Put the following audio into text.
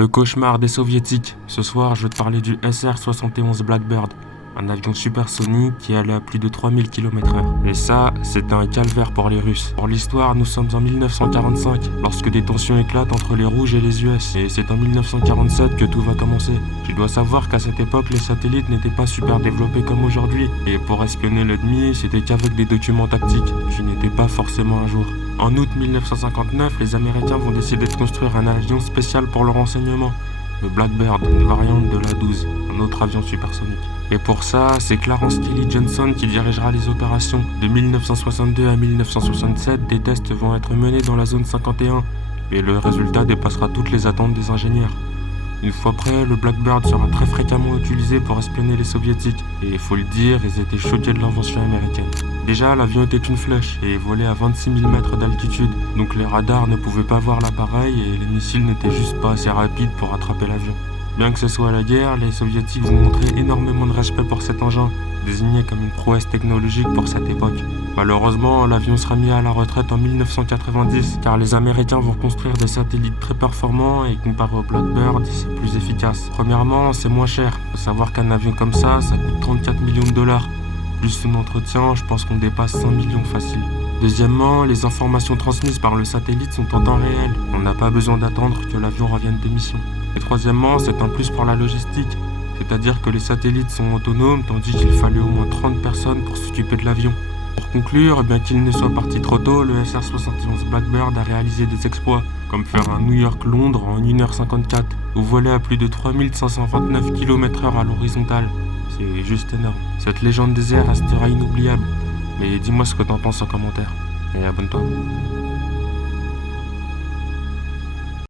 Le cauchemar des soviétiques. Ce soir, je vais te parler du SR-71 Blackbird, un avion supersonique qui allait à plus de 3000 km/h. Et ça, c'était un calvaire pour les Russes. Pour l'histoire, nous sommes en 1945, lorsque des tensions éclatent entre les Rouges et les US. Et c'est en 1947 que tout va commencer. Tu dois savoir qu'à cette époque, les satellites n'étaient pas super développés comme aujourd'hui. Et pour espionner l'ennemi, c'était qu'avec des documents tactiques, qui n'étaient pas forcément à jour. En août 1959, les Américains vont décider de construire un avion spécial pour le renseignement, le Blackbird, une variante de l'A-12, un autre avion supersonique. Et pour ça, c'est Clarence Kelly Johnson qui dirigera les opérations. De 1962 à 1967, des tests vont être menés dans la zone 51, et le résultat dépassera toutes les attentes des ingénieurs. Une fois prêt, le Blackbird sera très fréquemment utilisé pour espionner les soviétiques. Et il faut le dire, ils étaient choqués de l'invention américaine. Déjà, l'avion était une flèche et volait à 26 000 mètres d'altitude. Donc les radars ne pouvaient pas voir l'appareil et les missiles n'étaient juste pas assez rapides pour attraper l'avion. Bien que ce soit la guerre, les soviétiques vont montrer énormément de respect pour cet engin, désigné comme une prouesse technologique pour cette époque. Malheureusement, l'avion sera mis à la retraite en 1990 car les Américains vont construire des satellites très performants et comparé au Blackbird, c'est plus efficace. Premièrement, c'est moins cher. Faut savoir qu'un avion comme ça coûte 34 millions de dollars. Plus son entretien, je pense qu'on dépasse 100 millions facile. Deuxièmement, les informations transmises par le satellite sont en temps réel. On n'a pas besoin d'attendre que l'avion revienne de mission. Et troisièmement, c'est un plus pour la logistique. C'est-à-dire que les satellites sont autonomes tandis qu'il fallait au moins 30 personnes pour s'occuper de l'avion. Pour conclure, bien qu'il ne soit parti trop tôt, le SR-71 Blackbird a réalisé des exploits, comme faire un New York-Londres en 1h54, ou voler à plus de 3529 km/h à l'horizontale. C'est juste énorme. Cette légende des airs restera inoubliable. Mais dis-moi ce que t'en penses en commentaire. Et abonne-toi.